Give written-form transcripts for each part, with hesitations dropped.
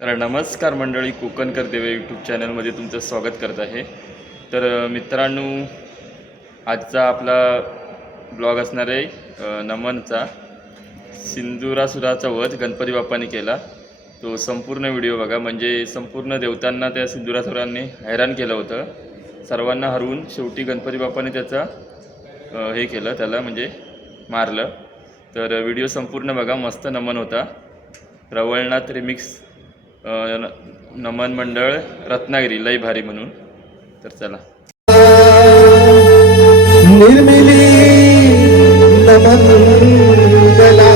तर नमस्कार मंडळी, कोकणकर देवे यूट्यूब चॅनलमध्ये तुमचं स्वागत करत आहे. तर मित्रांनो, आजचा आपला ब्लॉग असणार आहे नमनचा. सिंदुरासुराचा वध गणपती बाप्पाने केला तो संपूर्ण व्हिडिओ बघा. म्हणजे संपूर्ण देवतांना त्या सिंदुरासुरांनी हैराण केलं होतं. सर्वांना हरवून शेवटी गणपती बाप्पाने त्याचा हे केलं, त्याला म्हणजे मारलं. तर व्हिडिओ संपूर्ण बघा, मस्त नमन होता. रवळनाथ रिमिक्स नमन मंडळ रत्नागिरी, लय भारी म्हणून. तर चला. निर्मिली नमन कला,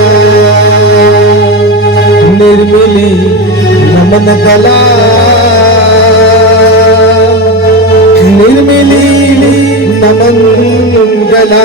निर्मिली नमन कला, निर्मिली नमन कला.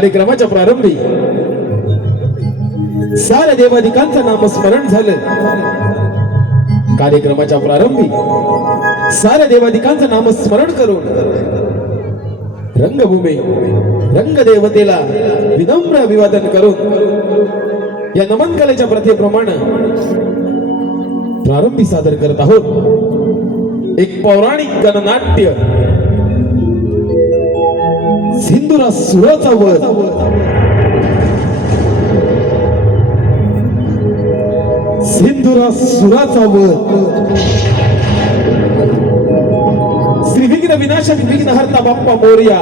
कार्यक्रमाच्या प्रारंभी साऱ्या देवाधिकांचं नामस्मरण झालं. कार्यक्रमाच्या प्रारंभी साऱ्या देवाधिकांचं नामस्मरण करून रंगभूमी रंगदेवतेला विनम्र अभिवादन करून या नमन कलेच्या प्रथेप्रमाणे प्रारंभी सादर करत आहोत एक पौराणिक गणनाट्य सिंधुरासुराचा वध. सिंधुरासुराचा वध. श्री विघ्न विनाशक विघ्नहर्ता बाप्पा मोरया.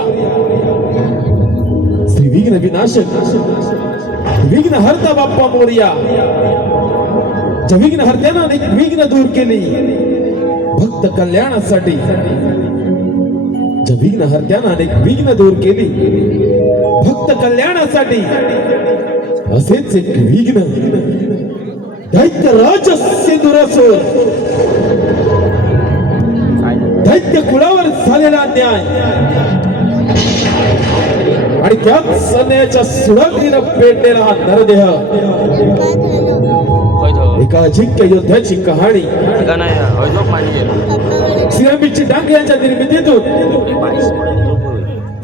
श्री विघ्न विनाशक विघ्नहर्ता बाप्पा मोरया. ज्या विघ्नहर्त्यानं अनेक विघ्न दूर केली भक्त कल्याणासाठी. ज्या विघ्नहर्त्यानं अनेक विघ्न दूर केली भक्त कल्याणासाठी असेच एक विघ्न दैत्यराज सिंधुरासुर. दैत्य कुळावर झालेला अन्याय आणि त्याच अन्यायाच्या सुडाग्रीनं पेटलेला हा नरदेह एका अजिंक्य योद्ध्याची कहाणी. श्रीरामची डांगे यांच्या निर्मितीतून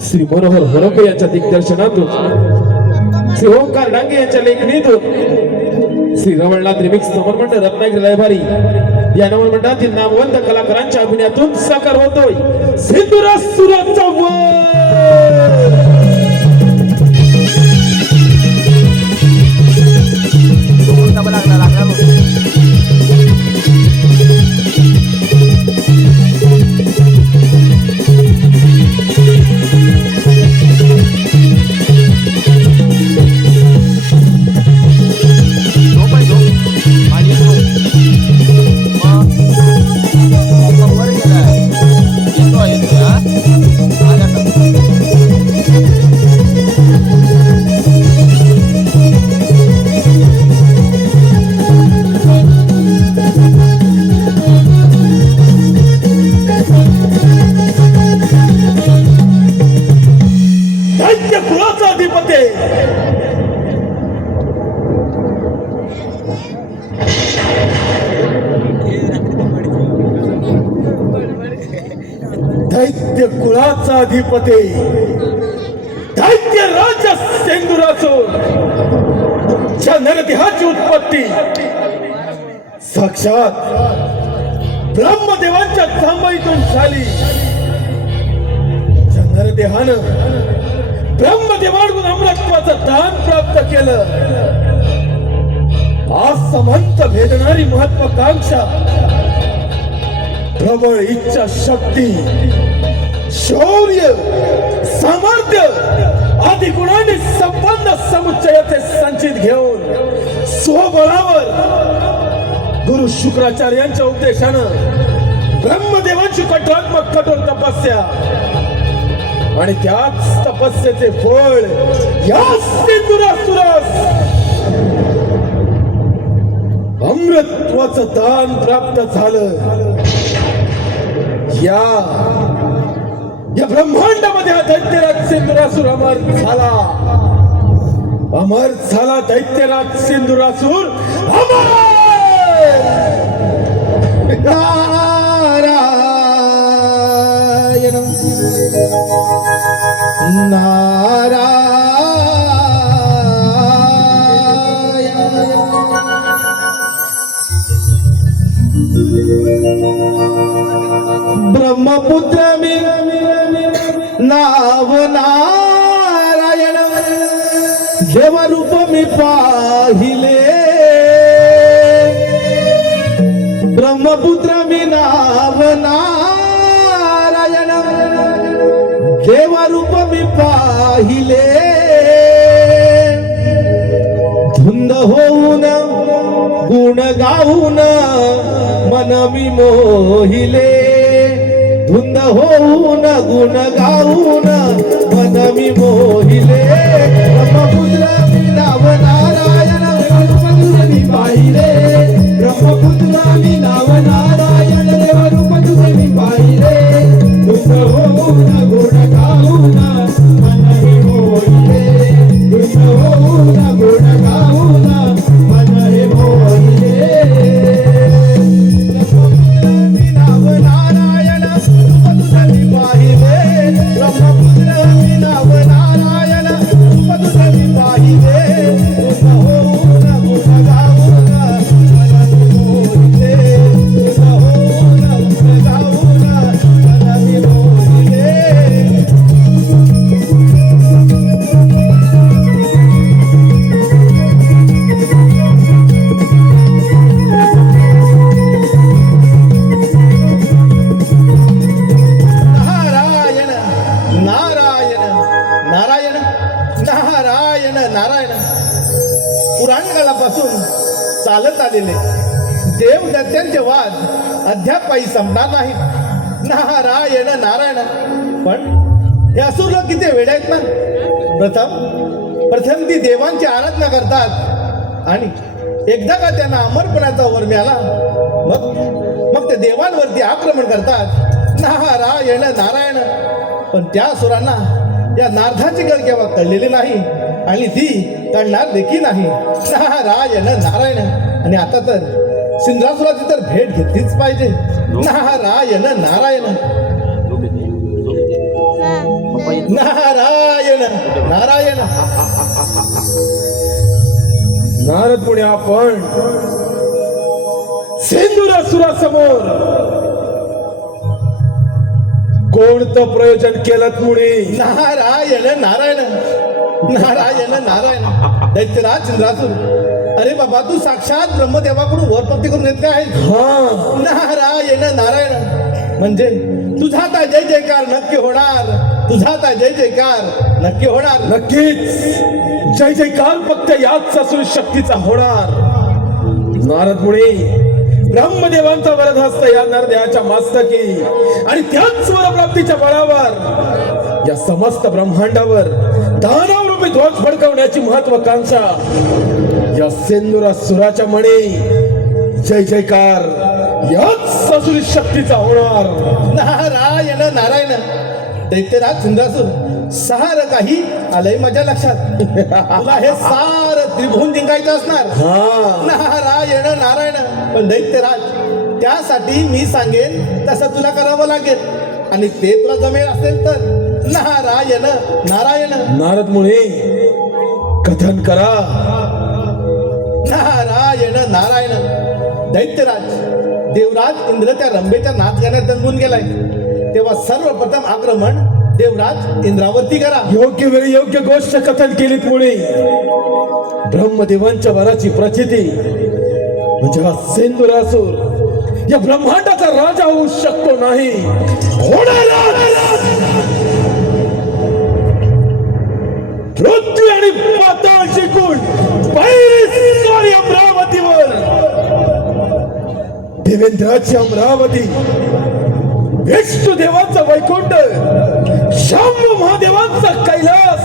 श्री मनोहर हरपे यांच्या दिग्दर्शनातून श्री ओंकार डांगे यांच्या लेखणीतून श्री रमणनाथ रिमिक्स नमन मंडळ रत्नागिरी लयभारी या नमन मंडळातील नामवंत कलाकारांच्या अभिनयातून साकार होतोय सिंधुरासुराचा वध. दैत्य कुळाचा अधिपती दैत्य राजा सिंधुरासुर ज्या नरदेहाची उत्पत्ती साक्षात ब्रह्मदेवांच्या जांभईतून झाली. ज्या नरदेहानं ब्रह्मदेवांकडून अमरत्वाचं दान प्राप्त केलं. असमंत भेदणारी महत्वाकांक्षा प्रबळ इच्छा शक्ती शौर्य सामर्थ्य आदी गुणांनी संपन्न समुच्चयाचे संचित घेऊन स्वबळावर गुरु शुक्राचार्यांच्या उपदेशानं ब्रह्मदेवांची कठोर तपस्या आणि त्याच तपस्येचे फळ या सिंधुरासुरास अमृतत्वाचं दान प्राप्त झालं. या ब्रह्मांडामध्ये हा दैत्यराज सिंधुरासुर अमर झाला दैत्यराज सिंधुरासुर अमर. नारायण ब्रह्मपुत्र मी नाव नारायण देवरूप मी पाहिले. ब्रह्मपुत्र मी नाव नारायण देवरूप मी पाहिले. धुंद होऊन गुण गाऊन मन मी मोहिले. धुंद होऊन गुण गाऊन मन मी मोहिले. ब्रह्मपुत्र मी नाव नारायण देवरूप मी पाहिले. ब्रह्मपुत्र मी नाव नारायण देवरूप मी पाहिले. धुंद होऊन गुण गाऊन मन मी मोहिले. पुराण काळापासून चालत आलेले देव दैत्यांचे वाद अद्याप काही संपणार नाही. नारायण नारायण. पण हे असुर लोक किती वेळ आहेत ना. प्रथम ती देवांची आराधना करतात आणि एकदा का त्यांना अमरपणाचा वर मिळाला मग ते देवांवरती आक्रमण करतात. नारायण नारायण. पण त्या असुरांना या नारदाची गळ केव्हा कळलेली नाही आणि ती कळणार देखील नाही. नारायण नारायण. आणि आता तर सिंद्रासुराची तर भेट घेतलीच पाहिजे. नारायण नारायण. नारायण नारायण. नारद मुनी आपण सिंदुरासुरासमोर कोणतं प्रयोजन केलं मुनी? नारायण नारायण. नारायण नारायण. दैत्यराज चंद्रासुर, अरे बाबा तू साक्षात ब्रह्मदेवाकडून वरप्राप्ती करून येत काय? हा, नारायण नारायण. म्हणजे तुझा आता जय जयकार नक्की होणार. तुझा आता जय जयकार नक्की होणार. नक्कीच जय जयकार फक्त याच असुर शक्तीचा होणार. नारद मुनी, ब्रह्मदेवांचा वरदहस्त या नरदेहाच्या मस्तकी आणि त्याच वरप्राप्तीच्या बळावर या समस्त ब्रह्मांडावर दानवरूपी ध्वज फडकवण्याची महत्वाकांक्षा या सिंदुरासुराच्या मणी जय जयकार याच असुरी शक्तीचा होणार. नारायण नारायण. दैत्यराज चंद्रासुर, सार काही आलंय माझ्या लक्षात. तुला हे सार त्रिभुवन जिंकायचं असणार. हा, नारायण नारायण. पण दैत्यराज, त्यासाठी मी सांगेन तसं तुला करावं लागेल आणि ते तुला जमेल असेल तर. नारायण नारायण. नारद मुनी कथन करा. नारायण नारायण. दैत्यराज, देवराज इंद्र त्या रंभेच्या नाच गाण्यात दंगून गेलाय. तेव्हा सर्वप्रथम आक्रमण देवराज इंद्रावरती करा. योग्य वेळी योग्य गोष्ट कथन केलीत मुनी. ब्रह्मदेवांच्या वराची प्रचिती म्हणजे हा सिंदुरासुर या ब्रह्मांडाचा राजा होऊ शकतो नाही. पृथ्वी आणि पाताळ जिंकून पहिली अमरावतीवर देवेंद्राची अमरावती, विष्णू देवांचा वैकुंठ, शंभू महादेवांचा कैलास,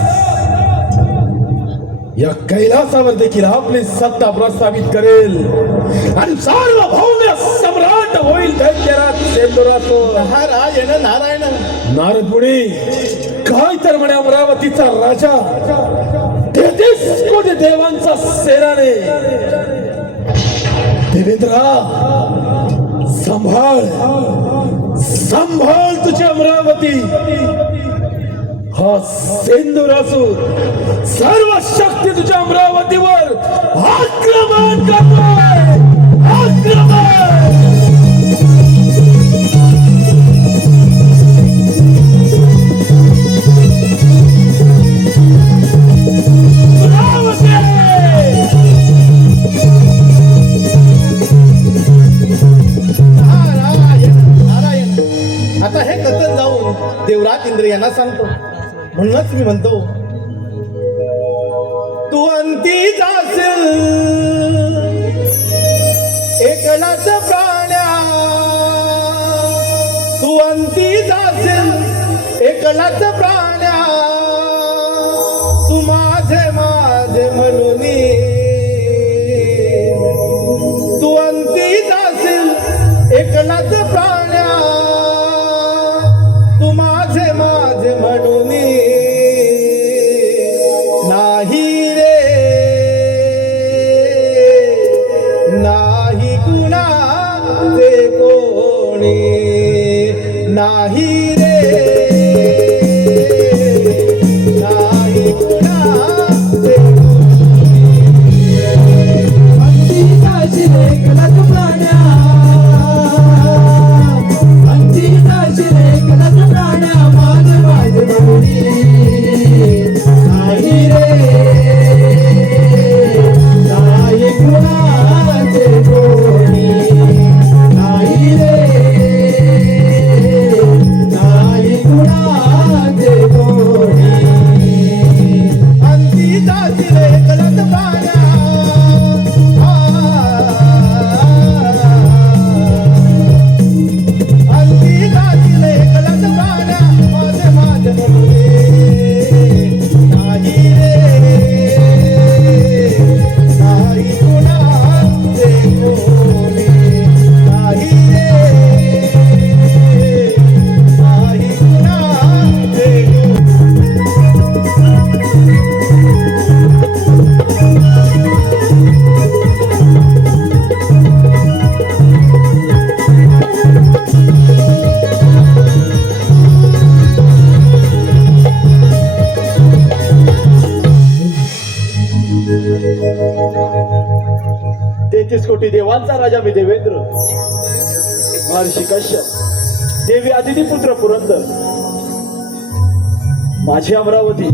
या कैलासावर देखील आपली सत्ता प्रस्थापित करेल आणि सार्वभौम सम्राट होईल दैत्यराज सिंदुरासुर. नारायण नारायण. नारद मुनी, काय तर म्हणे अमरावतीचा राजा, 33 कोटी देवांचा सेनाने. देवेंद्रा, सांभाळ सांभाळ तुझी अमरावती. हा सिंदुरासुर सर्व शक्ती तुझ्या अमरावतीवर आक्रमण करतोय. आक्रमण. आता हे कथन जाऊन देवराज इंद्र यांना सांगतो. म्हणूनच मी म्हणतो, तू अंती जाशील एकलाच प्राण्या. तू अंती जाशील एकलाच प्राण्या. तू माझे माझे म्हणून. तू अंती जाशील एकलाच प्राण्या. तू माझे माझे म्हणून. नाही रे नाही कुणाचे कोणी. नाही रे तेहतीस कोटी देवांचा राजा मी देवेंद्र, महर्षी कश्यप, देवी आदिती पुत्र पुरंदर, माझी अमरावती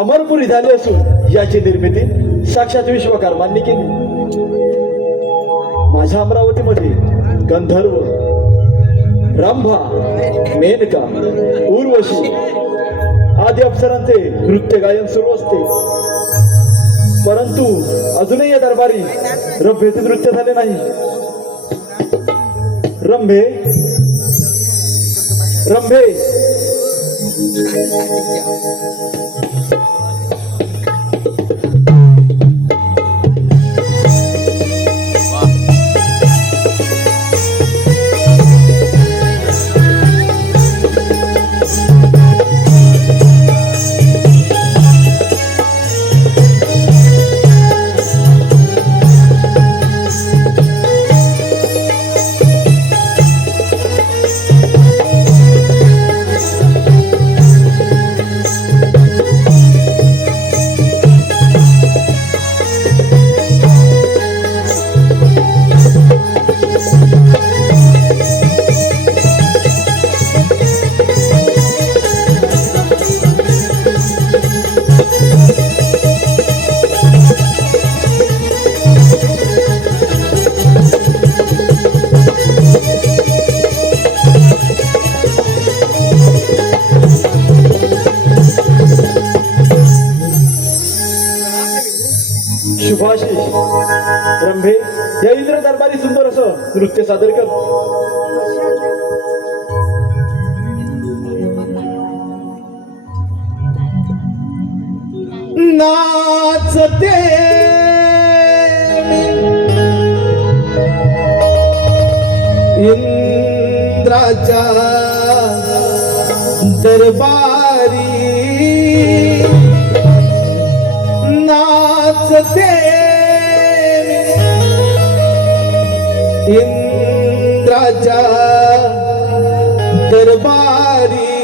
अमरपुरी झाली असून याची निर्मिती साक्षात विश्वकर्मांनी केली. माझ्या अमरावतीमध्ये गंधर्व, रंभा, मेनका, उर्वशी आदी अप्सरांचे नृत्य गायन सुरू असते. परंतु अजूनही या दरबारी रंभेचे नृत्य झाले नाही. रंभे, रंभे, शुभाशीष, रंभे या इंद्र दरबारी सुंदर असं नृत्य सादर कर. नाचते इंद्राच्या दरबारी, नाचते इंद्राच्या दरबारी,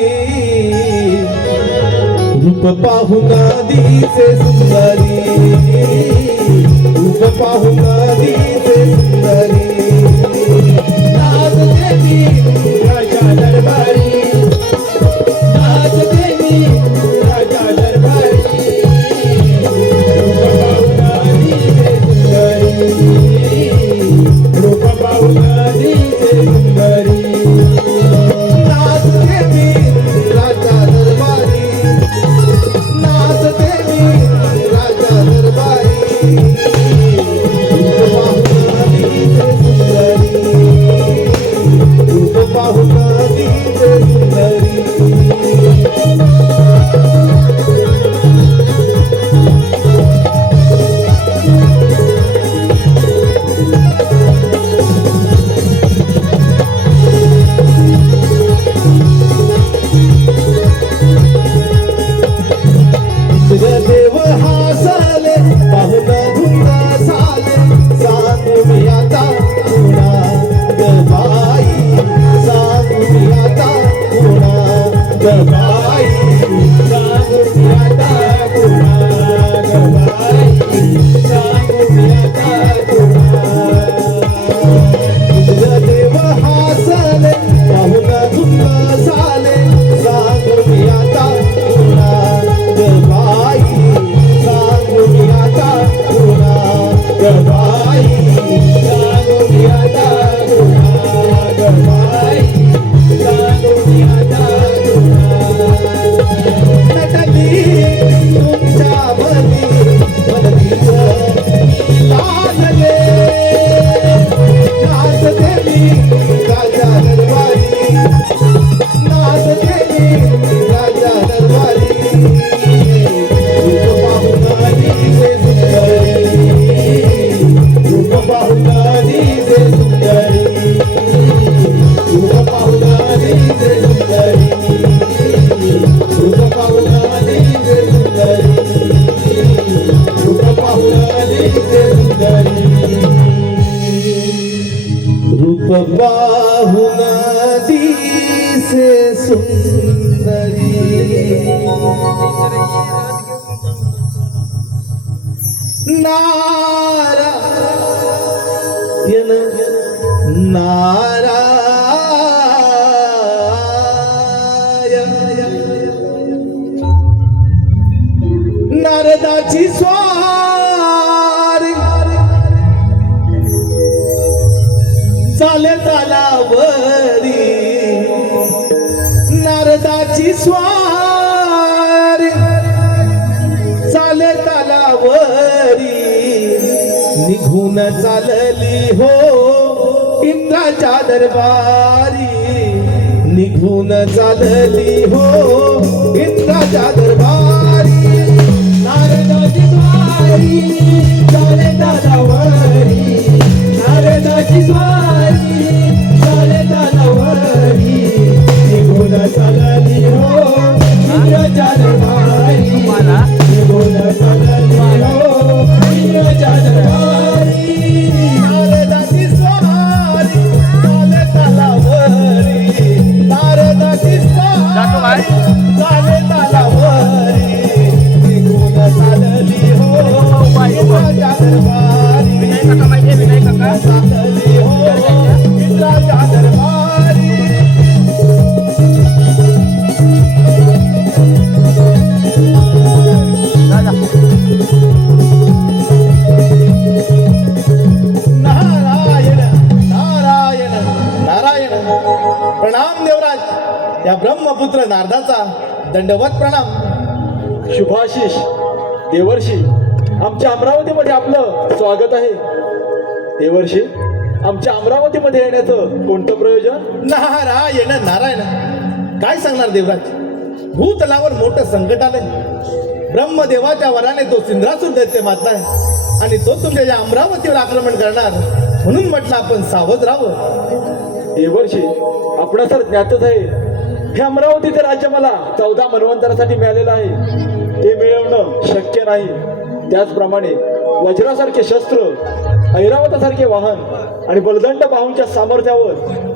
रूप पाहून दिसे सुंदरी, रूप पाहून दिसे सुंदरी, नाचते मी राजा दरबारी, नाचते मी राजा दरबारी, रूप पाहून दिसे सुंदरी, नाचते मी राजा दरबारी, नाचते मी राजा दरबारी, रूप पाहून दिसे सुंदरी, रूप पाहून दिसे सुंदरी. देव हासले पाहुन धुंद झाले, सांगू मी आता पुन्हा गबाई, सांगू मी आता पुन्हा गबाई, सांगू मी आता पुन्हा गबाई, सांगू मी आता पुन्हा. देव हासले पाहुन धुंद झाले, सांगू मी आता पुन्हा गबाई, सांगू मी आता पुन्हा गबाई, सांगू मी आता पुन्हा गबाई, सांगू मी आता पुन्हा. नटली तुमच्या भली भलतीच मी लागले, नाचते मी राजा दरबारी, नाचते मी राजा दरबारी, रूप पाहून दिसे सुंदरी, रूप पाहून दिसे सुंदरी, रूप पाहून दिसे सुंदरी, रूप पाहून दिसे सुंदरी, रूप पाहून दिसे सुंदरी, रूप पाहून दिसे सुंदरी. नारा नारदाची स्वारी चाले तालावरी, नारदाची स्वारी चाले तालावरी, निघून चालली हो इंद्राच्या दरबारी, निघून चालली हो इंद्राच्या दरबारी. नारदाची स्वारी चाले तालावरी, नारदाची स्वारी चाले तालावरी, निघून चालली हो इंद्राच्या दरबारी, निघून चालली हो इंद्राच्या दरबारी. नारदाची स्वारी चाले तालावरी, नारदाची स्वारी चाले तालावरी, निघून चालली हो इंद्राच्या दरबारी, चालली हो इंद्राच्या दरबारी. नारायण नारायण नारायण. प्रणाम देवराज. या ब्रह्मपुत्र नारदाचा दंडवत प्रणाम. शुभाशिष देवर्षी, आमच्या अमरावतीमध्ये आपलं स्वागत आहे. देवर्षी, आमच्या अमरावतीमध्ये येण्याचं कोणतं प्रयोजन? नारायण नारायण. काय सांगणार देवराज, भूतलावर मोठं संकट आलंय. ब्रह्मदेवाच्या वराने तो सिंद्रासूर दैत्य मारलाय आणि तो तुमच्या या अमरावतीवर आक्रमण करणार, म्हणून म्हटलं आपण सावध राहावं. देवर्षी, आपणा सर ज्ञातच आहे, हे अमरावतीचे राज्य मला 14 मन्वंतरासाठी मिळालेलं आहे. ते मिळवणं शक्य नाही. त्याचप्रमाणे वज्रासारखे शस्त्र, ऐरावतासारखे वाहन आणि बलदंड बाहूंच्या सामर्थ्यावर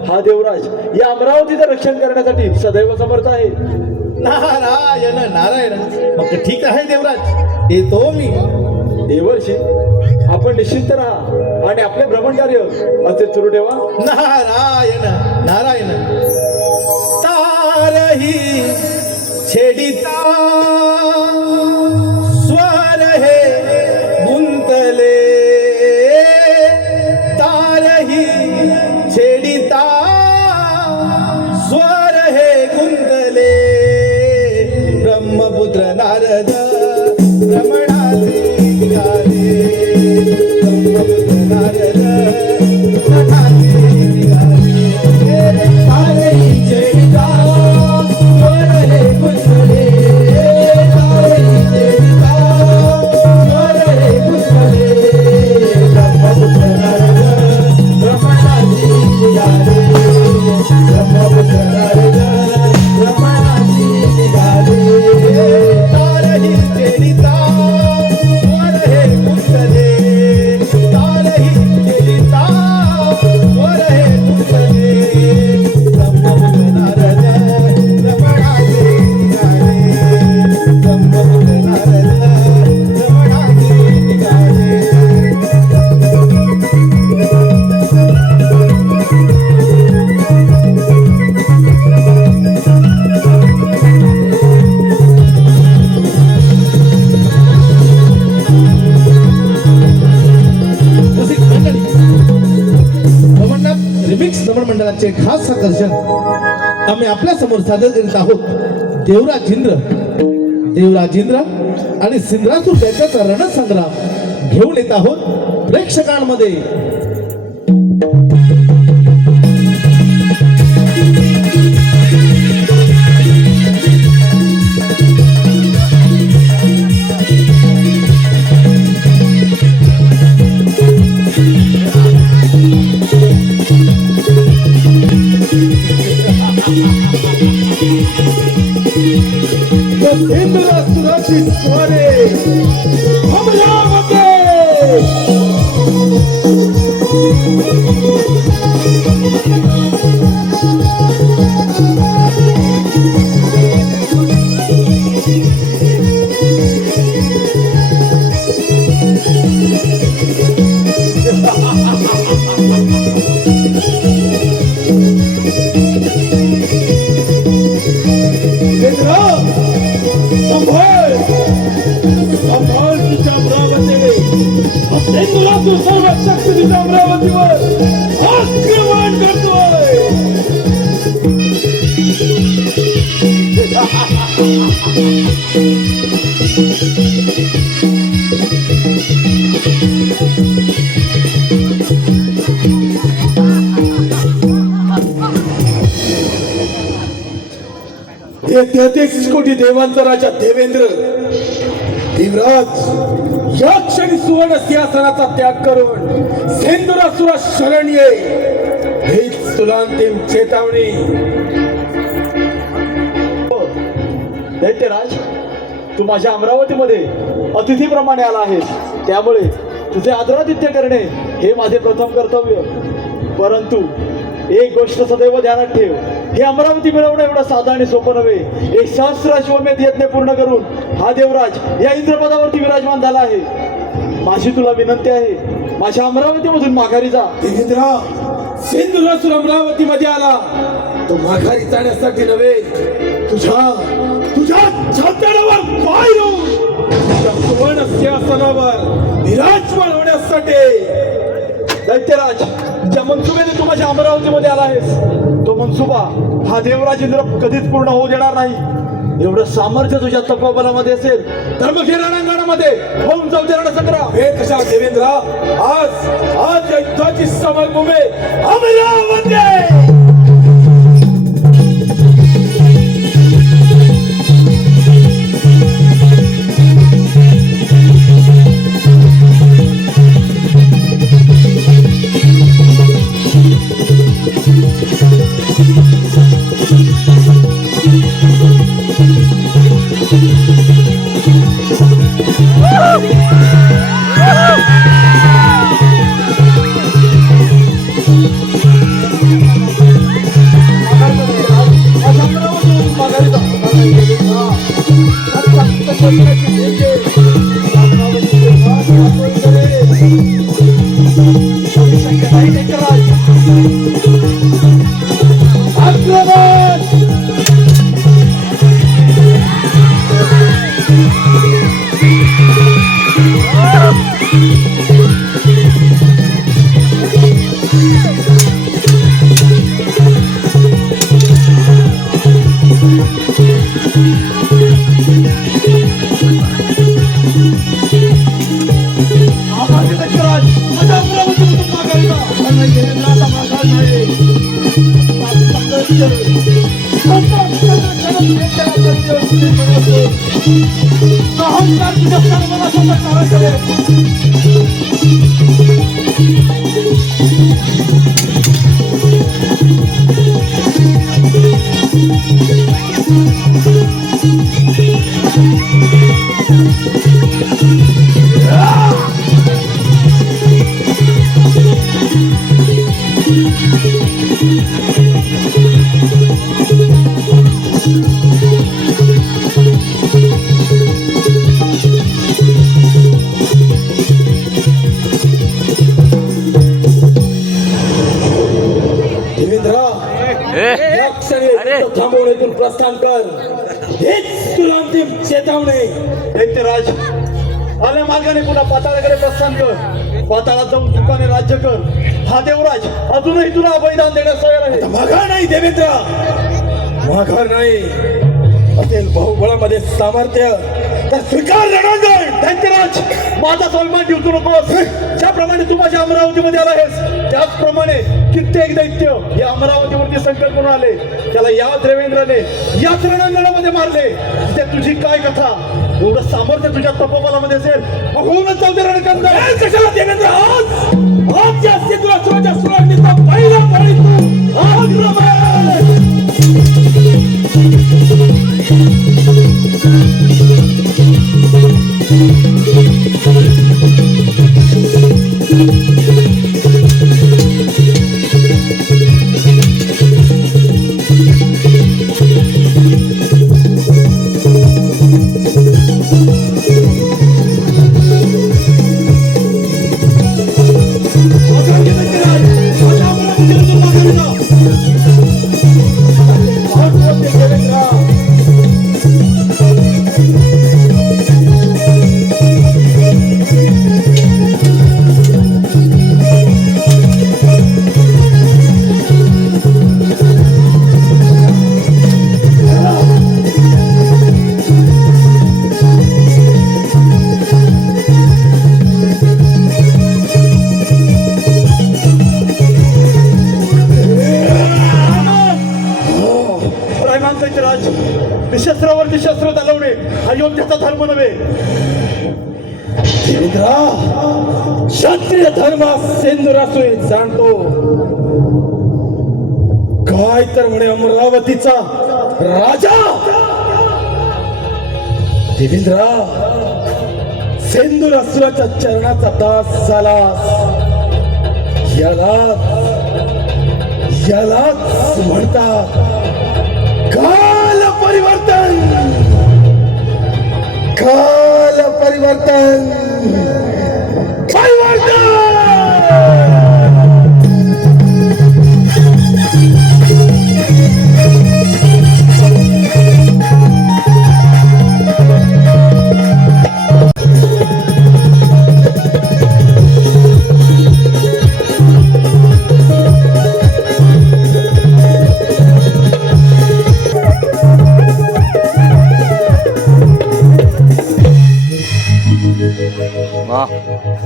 हा देवराज या अमरावतीचं रक्षण करण्यासाठी सदैव समर्थ आहे. नारायण नारायण. मग ठीक आहे देवराज, येतो मी. देवर्षी, आपण निश्चिंत राहा आणि आपले भ्रमणकार्य असे सुरू ठेवा. नारायण नारायण. तारही छेडिता स्वर हे गुंतले, तारही छेडिता स्वर हे गुंतले, ब्रह्मपुत्र नारद भ्रमणाचे निघाले, ब्रह्मपुत्र नारद भ्रमणाचे निघाले. तारही छेडिता स्वर हे गुंतले, तारही छेडिता स्वर हे गुंतले, ब्रह्मपुत्र नारद भ्रमणाचे निघाले, ब्रह्मपुत्र नारद भ्रमणाचे निघाले. तारही छेडिता स्वर हे गुंतले, तारही छेडिता स्वर हे गुंतले, ब्रह्मपुत्र नारद भ्रमणाचे निघाले, ब्रह्मपुत्र नारद भ्रमणाचे निघाले. रसिक मंडळी, भवनाथ रिमिक्स नमन मंडळाचे खास आकर्षण आम्ही आपल्या समोर सादर करीत आहोत. देवराजेंद्र आणि सिंद्रासूर दैत्याचा रणसंग्राम घेऊन येत आहोत प्रेक्षकांमध्ये. इंद्रासुराची स्वारी अमरावती. हे 33 कोटी देवांचा राजा देवेंद्र देवराज या क्षणी सुवर्ण सिंहासनाचा त्याग करून सेंदुरासुरा शरण ये, हीच तुला अंतिम चेतावणी. दैत्यराज, तू माझ्या अमरावतीमध्ये अतिथीप्रमाणे आला आहेस, त्यामुळे तुझे आदरातिथ्य करणे हे माझे प्रथम कर्तव्य. परंतु एक गोष्ट सदैव ध्यानात ठेव, हे अमरावती मिळवणं एवढं साधं आणि सोपं नव्हे. एक सहस्राश्वमेध यज्ञ पूर्ण करून हा देवराज या इंद्रपदावरती विराजमान झाला आहे. माझी तुला विनंती आहे, माझ्या अमरावतीमधून माघारी जा. देवेंद्र, सिंधुरासुर अमरावतीमध्ये आला तो माघारी जाण्यासाठी नव्हे, तुझ्या छात्यावर पाय रोवून तुझ्या सुवर्ण सिंहासनावर विराजमान होण्यासाठी. दैत्यराज, ज्या मनसुबेने तू माझ्या अमरावतीमध्ये आला आहेस, तो मनसुबा हा देवराज इंद्र कधीच पूर्ण होऊ देणार नाही. एवढं सामर्थ्य तुझ्या तपोबलामध्ये असेल तर मग हे रणांगणामध्ये होऊन जाऊ दे रणसंग्राम. हे कशा देवेंद्र, आज या युद्धाची समरभूमी अमरावती आहे. थांबवण्यातून प्रस्थान कर, हेच तुला अंतिम चेतावणी. दैत्यराज, आल्या मार्गाने पुन्हा पाताळाकडे प्रस्थान कर. पाताळात जाऊन सुखाने राज्य कर. हा देवराज अजूनही तुला बलिदान देण्यास तयार आहे. माघार नाही देवेंद्र, माघार नाही. असेल बाहुबळामध्ये सामर्थ्य तर स्वीकार रणांगण. दैत्यराज, माझा स्वाभिमान ठेवू नकोस. ज्याप्रमाणे तू माझ्या अमरावतीमध्ये आला आहेस, त्याचप्रमाणे कित्येक दैत्य या अमरावतीवरती संकट करून आले. त्याला या देवेंद्राने याच रणांगणामध्ये मारले. त्या तुझी काय कथा? एवढं सामर्थ्य तुझ्या तपोबलामध्ये असेल, मग होऊनच जाऊ दे रणकंद. कशाला देवेंद्र, आज या सिंधुरासुराच्या सुरांनीचा पहिला बळी तू. आज रमाय. शस्त्रावरती शस्त्र चालवणे हा योग्याचा धर्म नव्हे. देवेंद्रा, क्षत्रिय धर्म सेंदुरासुरी जाणतो. काय तर म्हणे अमरावतीचा राजा. देवेंद्रा, सेंदुरासुराच्या चरणाचा दास झालास. यालाच म्हणतात काल परिवर्तन. काल परिवर्तन. परिवर्तन.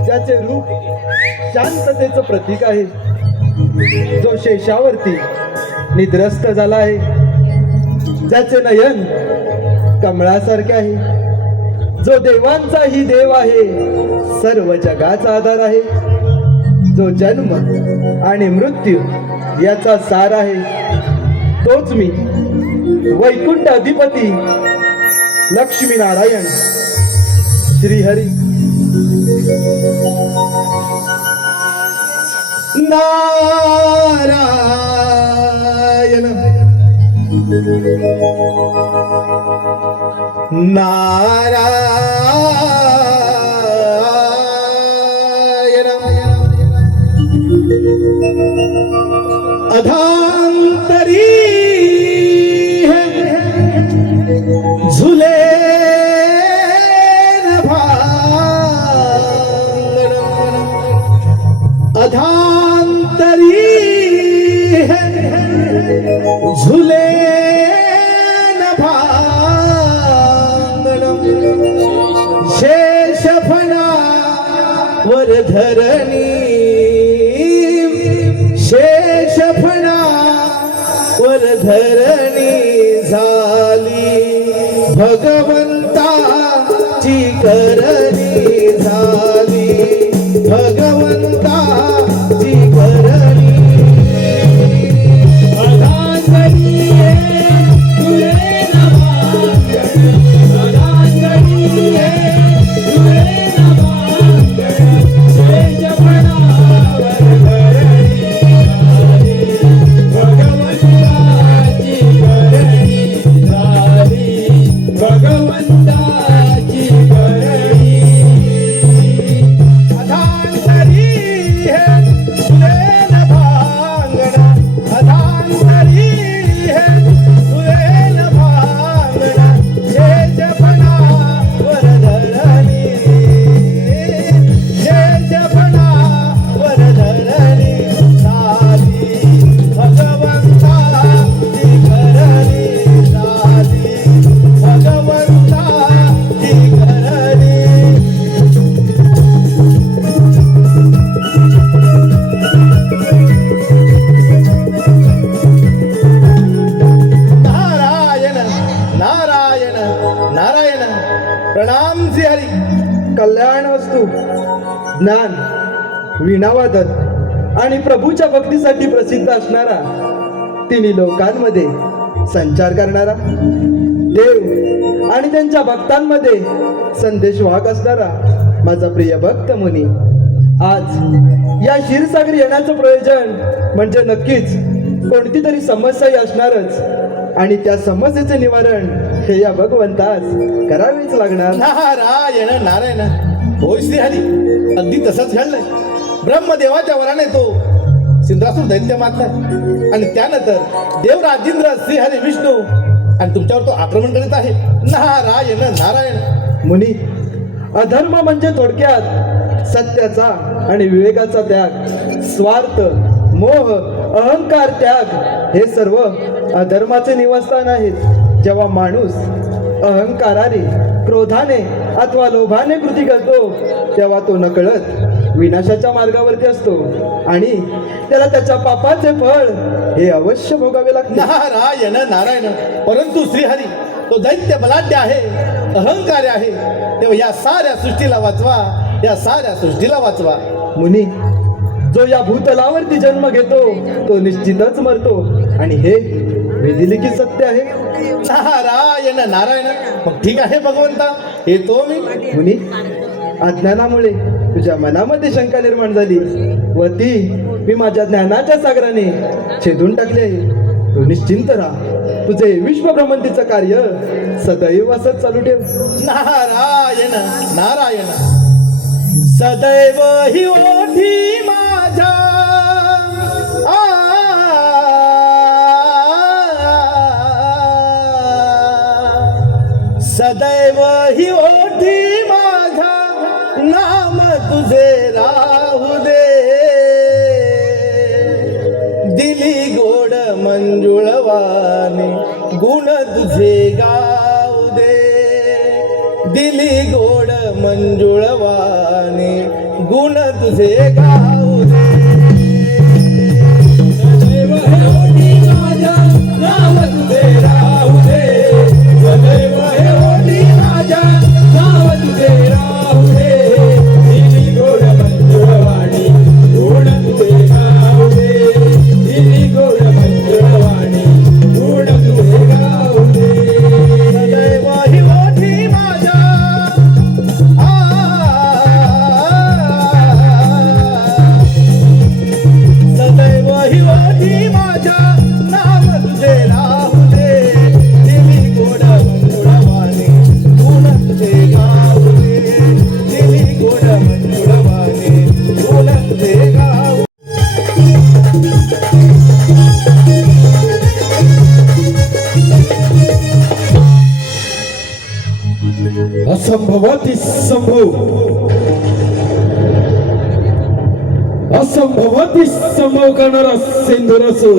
ज्याचे रूप शांततेचं प्रतीक आहे, जो शेषावरती निद्रस्त झाला आहे, ज्याचे नयन कमळासारखे आहे, जो देवांचाही देव आहे, सर्व जगाचा आधार आहे, जो जन्म आणि मृत्यू याचा सार आहे, तोच मी वैकुंठ अधिपती लक्ष्मी नारायण श्रीहरी. नारायण नारायण अधांतरी झुले अधांतरी झुले भांगण शेषफणा वर धरणी. शेषफणा वर धरणी झाली भगवंताची करणी झाली भगवंताची करणी. कल्याण वस्तू ज्ञान वीणावादन आणि प्रभूच्या भक्तीसाठी प्रसिद्ध असणारा, तिन्ही लोकांमध्ये संचार करणारा, देव आणि त्यांच्या भक्तांमध्ये संदेशवाहक असणारा माझा प्रिय भक्त मुनी, आज या क्षीरसागरी येण्याचं प्रयोजन म्हणजे नक्कीच कोणती तरी समस्याही असणारच, आणि त्या समस्येचे निवारण हे या भगवंतास करावेच लागणार. नारायण नारायण. होय श्रीहरी, अगदी तसंच घडलंय. ब्रह्मदेवाच्या वराने तो सिंद्रासूर दैत्य मारलाय आणि त्यानंतर देवराजेंद्र श्रीहरी विष्णू आणि तुमच्यावर तो आक्रमण करीत आहे. नारायण नारायण. मुनी, अधर्म म्हणजे थोडक्यात सत्याचा आणि विवेकाचा त्याग, स्वार्थ, मोह, अहंकार त्याग हे सर्व अधर्माचे निवासस्थान आहेत. जेव्हा माणूस अहंकाराने, क्रोधाने अथवा लोभाने कृती करतो, तेव्हा तो नकळत विनाशाच्या मार्गावरती असतो आणि त्याला त्याच्या पापाचे फळ हे अवश्य भोगावे लागते. नारायण नारायण. परंतु श्रीहरी, तो दैत्य बलाढ्य आहे, अहंकारी आहे. तेव्हा या साऱ्या सृष्टीला वाचवा, या साऱ्या सृष्टीला वाचवा. मुनी, जो या भूतलावरती जन्म घेतो तो निश्चितच मरतो आणि हे विधिलिखित सत्य आहे. नारायण नारायण. मग ठीक आहे भगवंता, येतो मी. मुनी, अज्ञानामुळे तुझ्या मनामध्ये शंका निर्माण झाली व ती मी माझ्या ज्ञानाच्या सागराने छेदून टाकली आहे. तू निश्चिंत राहा, तुझे विश्वभ्रमंतीचं कार्य सदैव असंच चालू ठेव. नारायण नारायण. सदैव ही ओठी माझ्या सदैव ही ओठी माझ्या, नाम तुझे राहू दे. दिली गोड मंजुळवाने, गुण तुझे गाऊ दे. दिली गोड मंजुळवाने, गुण तुझे गाऊ दे. सदैव हे ओठी माझ्या, नाम तुझे राहू दे. सदैव हे ओठी माझ्या, नाव तुझे राहू दे. दिली गोड मंजुळवाणी, गुण तुझे गाऊ दे. दिली गोड मंजुळवाणी, गुण तुझे गाऊ दे. सदैव ही ओठी माझ्या सदैव ही ओठी माझ्या, नाम तुझे राहू दे. दिली गोड मंजुळवाणी, गुण तुझे गाऊ दे. दिली गोड मंजुळवाणी, गुण तुझे गाऊ. असंभवाती संभव, असंभवाती संभव करणारा सिंधुरासूर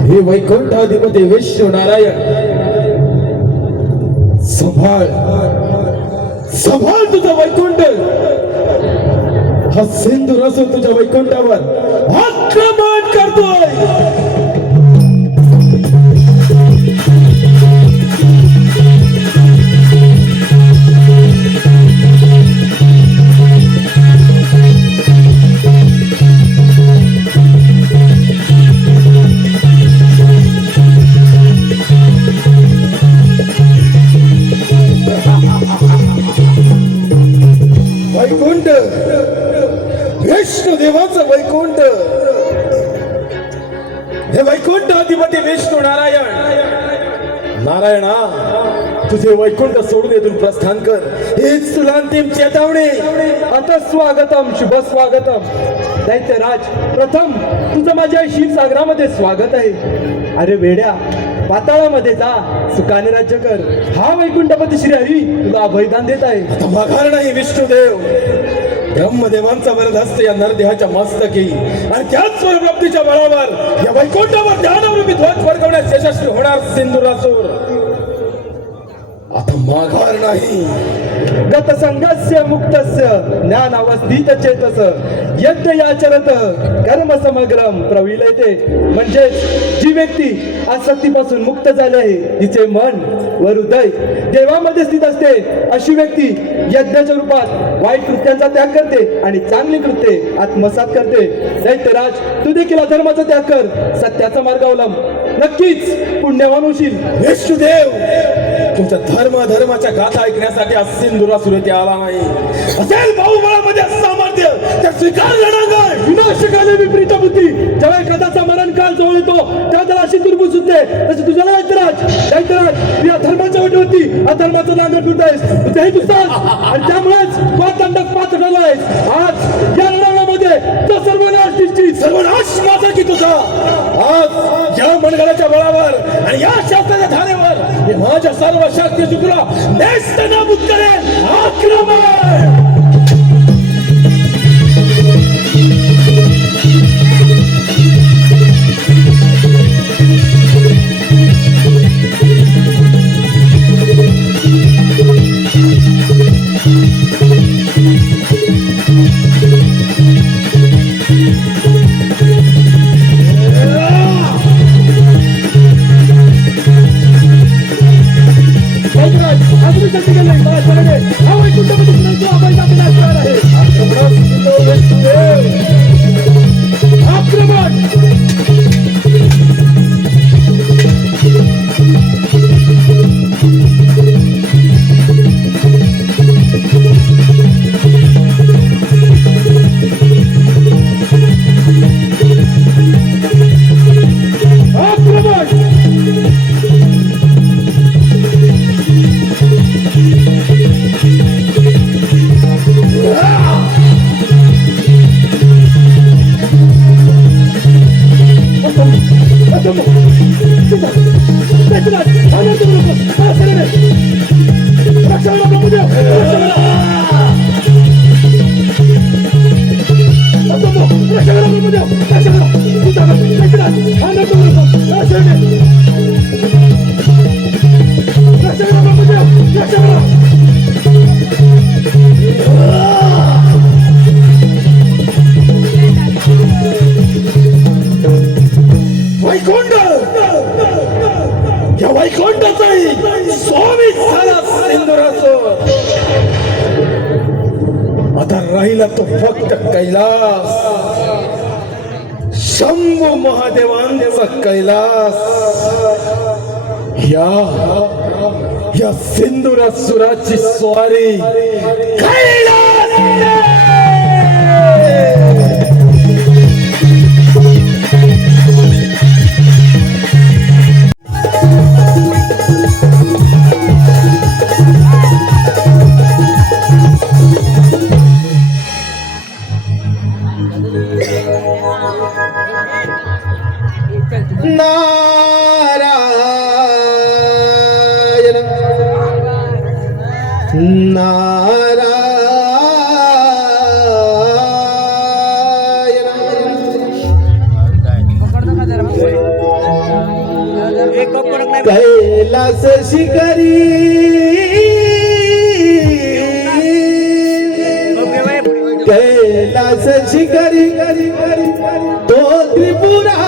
हे वैकुंठाधिपती विष्णू नारायण. संभाळ संभाळ तुझा वैकुंठ. हा सिंधुरासूर तुझ्या वैकुंठावर आक्रमण करतोय. वैकुंठ, विष्णू देवाचं वैकुंठ, हे वैकुंठ अधिपती विष्णू नारायण. नारायणा, तुझे वैकुंठ सोडून येथून प्रस्थान कर, हीच तुला अंतिम चेतावणी. आता स्वागतम, शुभ स्वागतम. दैत्यराज, प्रथम तुझं माझ्या क्षीरसागरामध्ये स्वागत आहे. अरे वेड्या, पाताळामध्ये जा, सुखाने राज्य कर. हा वैकुंठपती श्रीहरी तुला अभयदान देत आहे. आता माघार नाही विष्णुदेव. ब्रह्मदेवांचा वरद हस्त या नरदेहाच्या मस्तकी आणि त्याच स्वरप्राप्तीच्या बळावर या वैकुंठावर ध्यानरूपी ध्वज फडकवण्यास यशस्वी होणार सिंधुरासूर. आता माघार नाही. गतसंगस्य मुक्तस्य ज्ञान अवस्थित चेतस यज्ञ याचरत कर्म समग्रम प्रविलयते. म्हणजे जी व्यक्ती आसक्तीपासून मुक्त झाली आहे, तिचे मन व हृदय देवामध्ये स्थित असते, अशी व्यक्ती यज्ञाच्या रूपात वाईट कृत्यांचा त्याग करते आणि चांगली कृत्ये आत्मसात करते. दैत्यराज, तू देखील अधर्माचा त्याग कर, सत्याचा मार्ग अवलंब, नक्कीच पुण्यवान होशील. विष्णुदेव, तुमच्या धर्माच्या गाथा ऐकण्यासाठी आज सिंधुरासूर येथे आला नाही. असेल बाहुबळामध्ये सामर्थ्य तर स्वीकार रणांगण. विनाशकाले विपरीत बुद्धी. जेव्हा एखाद्याचा मरण काळ जवळ येतो तेव्हा त्याला अशी दुर्बुद्धी सुचते. तसे तुझ्याला दैत्यराज, तू या धर्माच्या वटीवरती अधर्माचं नांगर फिरतायस, तेही तुझाच आणि त्यामुळेच दंडक पात्र ठरलायस. आज या लढाईमध्ये तो सर्वनाश निश्चित. सर्वनाश माझा की तुझा. आज या मनगडाच्या बळावर आणि या शास्त्राच्या धारेवर मी माझ्या सर्व शक्ती तुला नेस्त नाबूद करेन. आक्रमण. वैकुंठ या वैकुंठाचाही स्वामी झाला सिंदुरासोर. आता राहिला तो फक्त कैलास, शंभू महादेवांचा कैलास. या सिंदुरासुराची स्वारी कैलास. नारायण नारायण कैलास शिखरी कैलास शिखरी तो त्रिपुरारी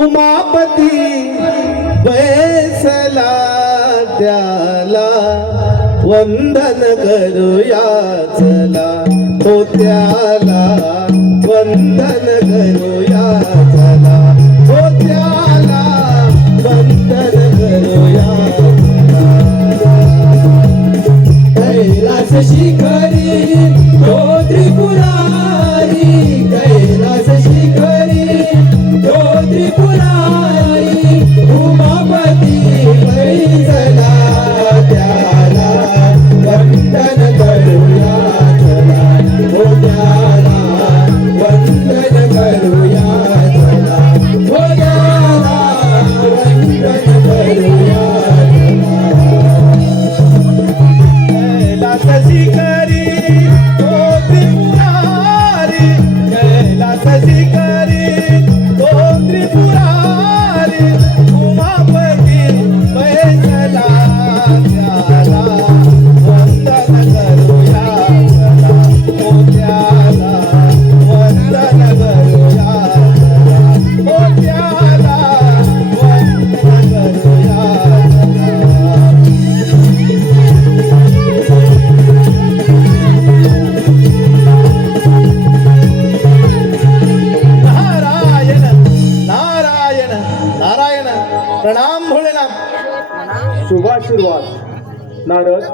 उमापती बैसला त्याला वंदन करूया चला. तो त्याला वंदन करूया चला. तो त्याला वंदन करूया चला. कैलास शिखरी तो त्रिपुरारी कैलास शिखरी तो त्रिपुरारी उमापती बैसला त्याला वंदन करूया चला. तो त्याला वंदन करूया चला. तो त्याला वंदन करूया चला. कैलास शिखरी तो त्रिपुरारी कैलास शिखरी तो त्रिपुरारी उमापती बैसला त्याला वंदन करूया चला. तो त्याला वंदन करूया चला. तो त्याला वंदन करूया चला. नारायण नारायण नारायण. प्रणाम भोलेनाथ. शुभाशीर्वाद. नारद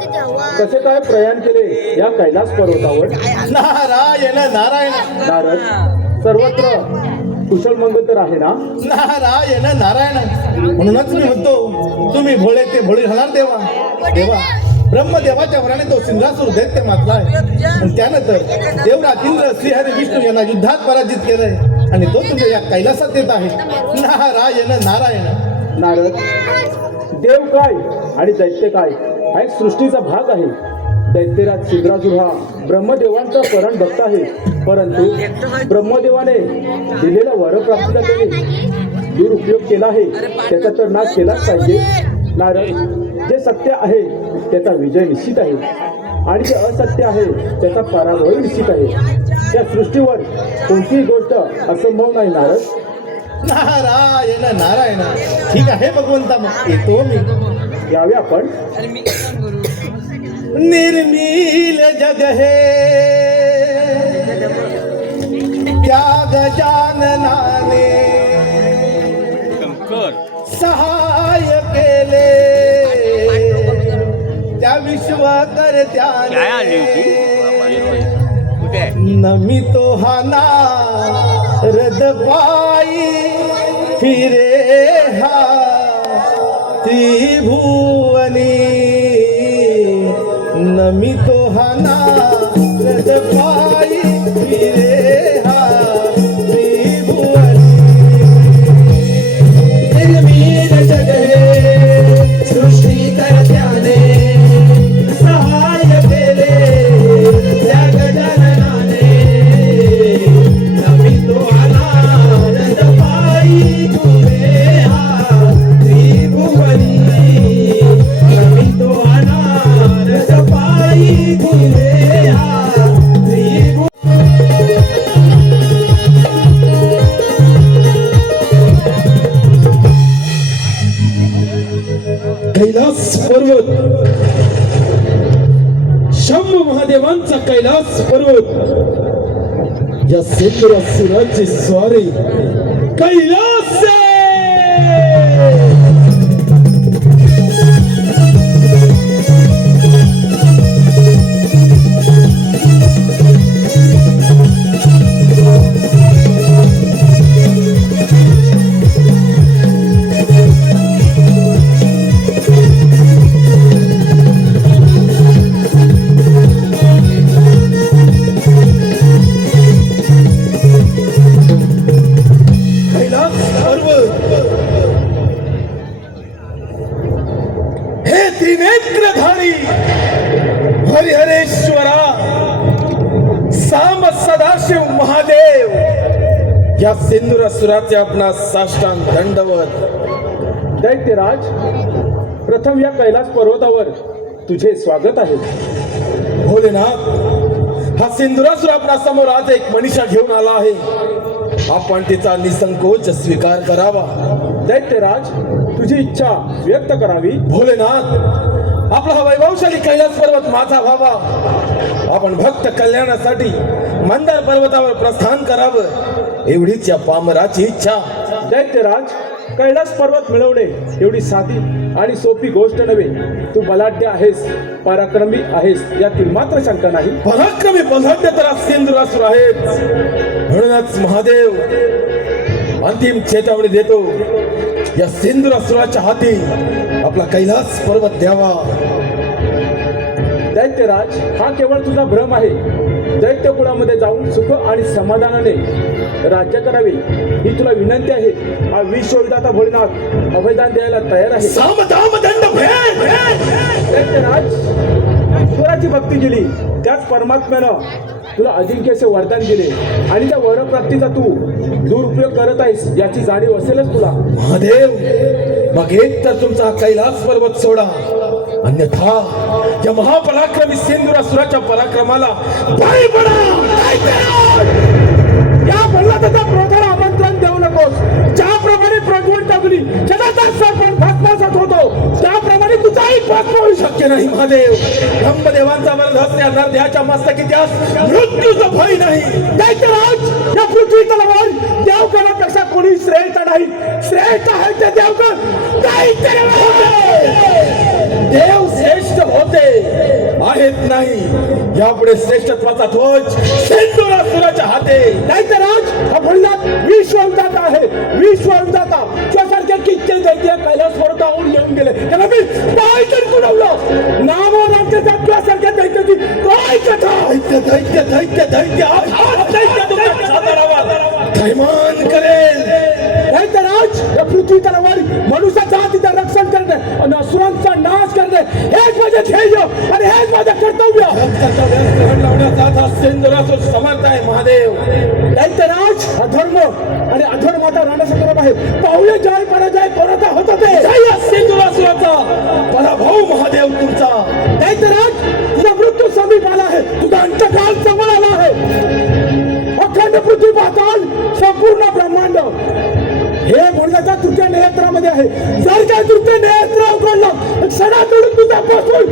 कसे काय प्रयाण केले या कैलास पर्वतावर? नारायण नारायण नारद सर्वत्र कुशल मंगल तर आहे ना? नारायण नारायण. म्हणूनच मी म्हणतो तुम्ही भोळे ते भोळे राहणार देवा. देवा ब्रह्मदेवाच्या वराने तो सिंहासूर दैत्य मातला आहे आणि त्यानंतर देवराज इंद्र श्रीहरी विष्णू यांना युद्धात पराजित केलंय आणि तो तुमच्या या कैलासात येत आहे. नारायण नारायण. नारद देव काय आणि दैत्य काय हा एक सृष्टीचा भाग आहे. दैत्यराज सिंद्रासुर हा ब्रह्मदेवांचा परण भक्त आहे, परंतु ब्रह्मदेवाने दिलेल्या वरप्राप्तीचा त्याने दुरुपयोग केला आहे. त्याचा तर नाश केलाच पाहिजे. नारद जे सत्य आहे त्याचा विजय निश्चित आहे आणि जे असत्य आहे त्याचा पराभव निश्चित आहे. त्या सृष्टीवर कोणतीही गोष्ट असंभव नाही. नारद नारायण नारायण. ठीक आहे भगवंता, मग येतो मी. यावे आपण. निर्मील जग हे त्या गजाननाने सहाय केले त्या विश्वकर्त्याने. नमितो हा नारद पायी फिरे हा त्रिभुवनी. नमितो हा नारद पायी फिरे हा त्रिभुवनी. कैलास पर्वत, शंभू महादेवांचा कैलास पर्वत, या सिंदूरासुराची स्वारी कैलास त्रिनेत्रधारी हरिहरेश्वरा सांब सदाशिव महादेव, या सिंदूरासुराचे आपणा साष्टांग दंडवत. दैत्यराज, प्रथम या कैलास पर्वतावर तुझे स्वागत आहे. भोलेनाथ, हा सिंदूरासुर आपणा समोर आज एक मनीषा घेऊन आला आहे. आपण तिचा निसंकोच स्वीकार करावा. दैत्यराज, तुझी इच्छा व्यक्त करावी. भोलेनाथ, आपला हा वैभवशाली कैलास पर्वत माझा व्हावा. आपण भक्त कल्याणासाठी मंदार पर्वतावर प्रस्थान करावं, एवढीच या पामराची इच्छा. दैत्यराज, कैलास पर्वत मिळवणे एवढी साधी आणि सोपी गोष्ट नव्हे. तू बलाढ्य आहेस, पराक्रमी आहेस, यातील मात्र शंका नाही. पराक्रमी बलाढ्य तर सिंदूरासुर आहेत. म्हणूनच महादेव अंतिम चेतावणी देतो, या सिंदूरासुराच्या हाती आपला कैलास पर्वत द्यावा. दैत्यराज, हा केवळ तुझा भ्रम आहे. दैत्य कुळामध्ये जाऊन सुख आणि समाधानाने राज्य करावे ही तुला विनंती आहे. हा विश्वविधाता भोलेनाथ अभयदान द्यायला तयार आहे. सामदाम दंड भेद. दैत्यराज, ईश्वराची भक्ती केली, त्याच परमात्म्यानं तुला अजिंक्यचे वरदान दिले आणि त्या वरप्राप्तीचा तू दुरुपयोग करत आहेस याची जाणीव असेलच तुला. महादेव, मग एक तर तुमचा कैलास पर्वत सोडा, अन्यथा या महापराक्रमी सिंदूरासुराच्या पराक्रमाला बळी पडा. या प्रल्हादाच्या क्रोधाला आमंत्रण देऊ नकोस. ज्याप्रमाणे प्रज्वल टाकली जगाचा सरपण भस्मासात होतो, त्याप्रमाणे तुझाही भस्म होऊ शकतो. शक्य नाही महादेव. ब्रह्मदेवांचा वरदहस्त या नरदेहाच्या मस्तकी त्यास मृत्यूचं भय नाही. दैत्यराज, या पृथ्वी तलावर देवगणापेक्षा कोणी श्रेष्ठ नाही. श्रेष्ठ आहे ते देवगण. देव श्रेष्ठ होते आहेत नाही, यापुढे श्रेष्ठत्वाचा ध्वज सिंदूरासुराच्या हाते. दैत्यराज, हा भोलेनाथ विश्वविधाता आहे. विश्वविधाता तुझ्यासारख्या कित्येक दैत्य कैलास पर्वतावरून येऊन गेले, त्यांना मी पाय तरी तुडवलं. नामोनामच्या तुझ्यासारख्या दैत्याची काय कथा. दैत्य दैत्य दैत्य दैत्य आज दैत्य तुमच्या सातारावर थैमान करेल. दैत्यराज, या पृथ्वी तलावर मनुष्य जातीचं रक्षण करणे आणि असुरांचा नाश करणे हेच माझे ध्येय आणि हेच माझे कर्तव्य. सिंदूरासुर समर्थ आहे महादेव. दैत्यराज, अधर्म आणि अधर्माचा रणसंग्राम आहे. पाहुणे जय पराजय कोणाचा होत होते. सिंदूरासुराचा पराभव महादेव तुमचा. दैत्यराज, तुझा मृत्यू समीप आला आहे. तुझा अंतकाल जवळ आला आहे. अखंड पृथ्वी पाताल संपूर्ण ब्रह्मांड हे बोलण्याच्या तृतीय नेत्रामध्ये आहे. जर काय तृतीय नेत्र उघडलं क्षणातून तुझा पासून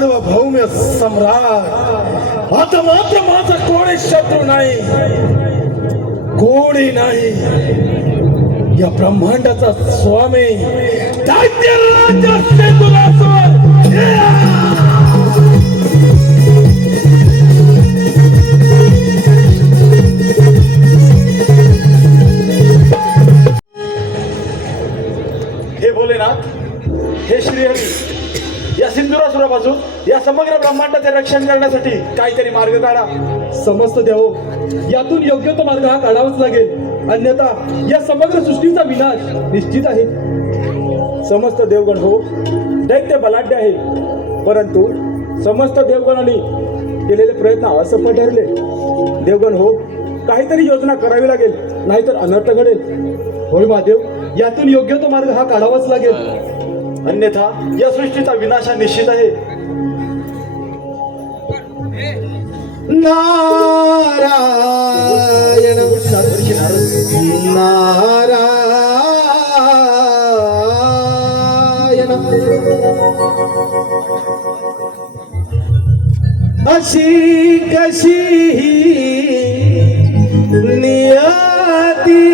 सार्वभौम्य सम्राट, आता मात्र माझा कोणी शत्रू नाही, कोणी नाही. या ब्रह्मांडाचा स्वामी दैत्यराज सिंधुरासुर. हे भोलेनाथ, हे श्रीहरी, या सिंधुरासुरापासून या समग्र ब्रह्मांडाचे रक्षण करण्यासाठी काहीतरी मार्ग काढा. समस्त देव, यातून योग्य तो मार्ग हा काढावाच लागेल, अन्यथा या समग्र सृष्टीचा विनाश निश्चित आहे. समस्त देवगण हो, दैत्य बलाढ्य आहे, परंतु समस्त देवगणांनी केलेले प्रयत्न असफल ठरले. देवगण हो, काहीतरी योजना करावी लागेल, नाहीतर अनर्थ घडेल. होय महादेव, यातून योग्य तो मार्ग हा काढावाच लागेल, अन्यथा या सृष्टीचा विनाश हा निश्चित आहे. नारायण नारायण. अशी कशी नियती,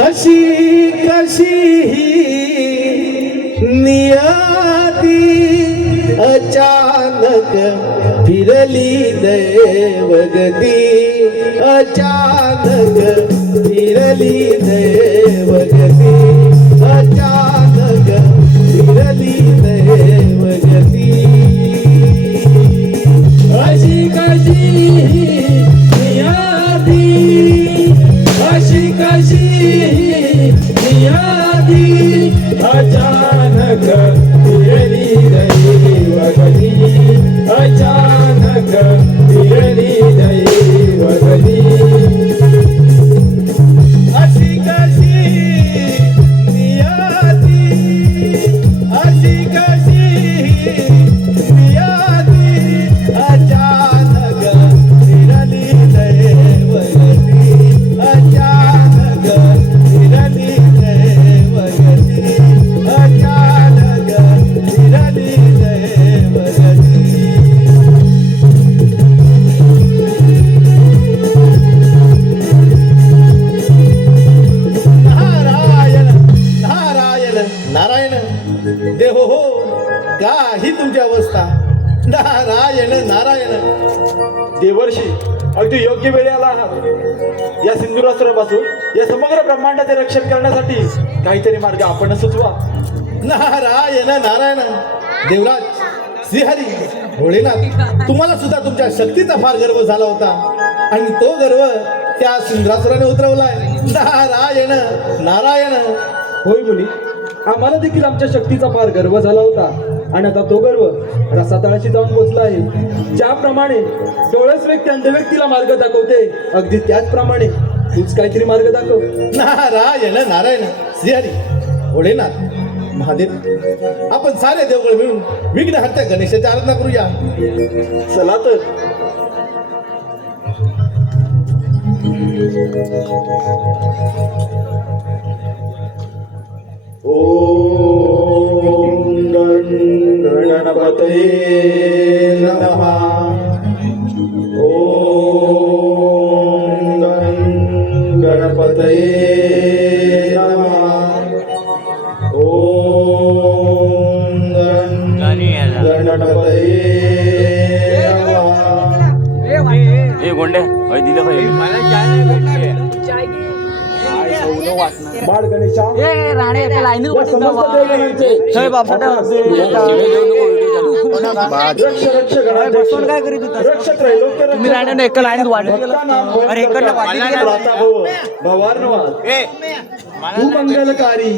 अशी कशी नियती, अचानक फिरली दैवगती, अचानक फिरली दैवगती, अचानक फिरली दैवगती. अशी कशी नियती, अशी कशी नियती, अचानक फिरली दैवगती, अचानक फिरली दैवगती. अशी कशी नियती, अशी कशी नियती, अचानक फिरली दैवगती, अचानक फिरली दैवगती, अचानक फिरली दैवगती. नारायण नारायण नारायण. देव हो, काही तुमची अवस्था. नारायण नारायण. देवर्षी, अगदी योग्य वेळी आला आहात. या सिंधुरासुरापासून या समग्र ब्रह्मांडाचे रक्षण करण्यासाठी काहीतरी मार्ग आपण सुचवा. नारायण नारायण. देवराज श्रीहरी भोलेनाथ, तुम्हाला सुद्धा तुमच्या शक्तीचा फार गर्व झाला होता आणि तो गर्व त्या सिंधुरासुराने उतरवलाय. नारायण नारायण. होय मुली, आम्हाला देखील आमच्या शक्तीचा फार गर्व झाला होता आणि आता तो गर्व रसातळाशी जाऊन पोचला आहे. ज्याप्रमाणे डोळस व्यक्ती अंध व्यक्तीला मार्ग दाखवते, अगदी त्याचप्रमाणे तूच काहीतरी मार्ग दाखव. नारायण नारायण. श्रीहरी भोलेनाथ महादेव, आपण सारे देवगण मिळून विघ्नहर्त्या गणेशाची आराधना करूया. चला तर. ओम गणपतये नमः. ओम गणपतये नमः. ओम गणपतये नमः. ए गोंड्या होय दिलं पाहिजे. बाळ गणेशा, राणे लाईन या समस्त देवगणांचे रक्ष रक्ष गणाध्यक्ष, काय करीत होता? रक्ष त्रैलोक्य रक्ष, तुम्ही राणे एका लाईनीत वाटत गेला. भक्तानां अरे इकडनं वाटत गेला. भ्राता भव, भवार्णवा. तू मंगलकारी,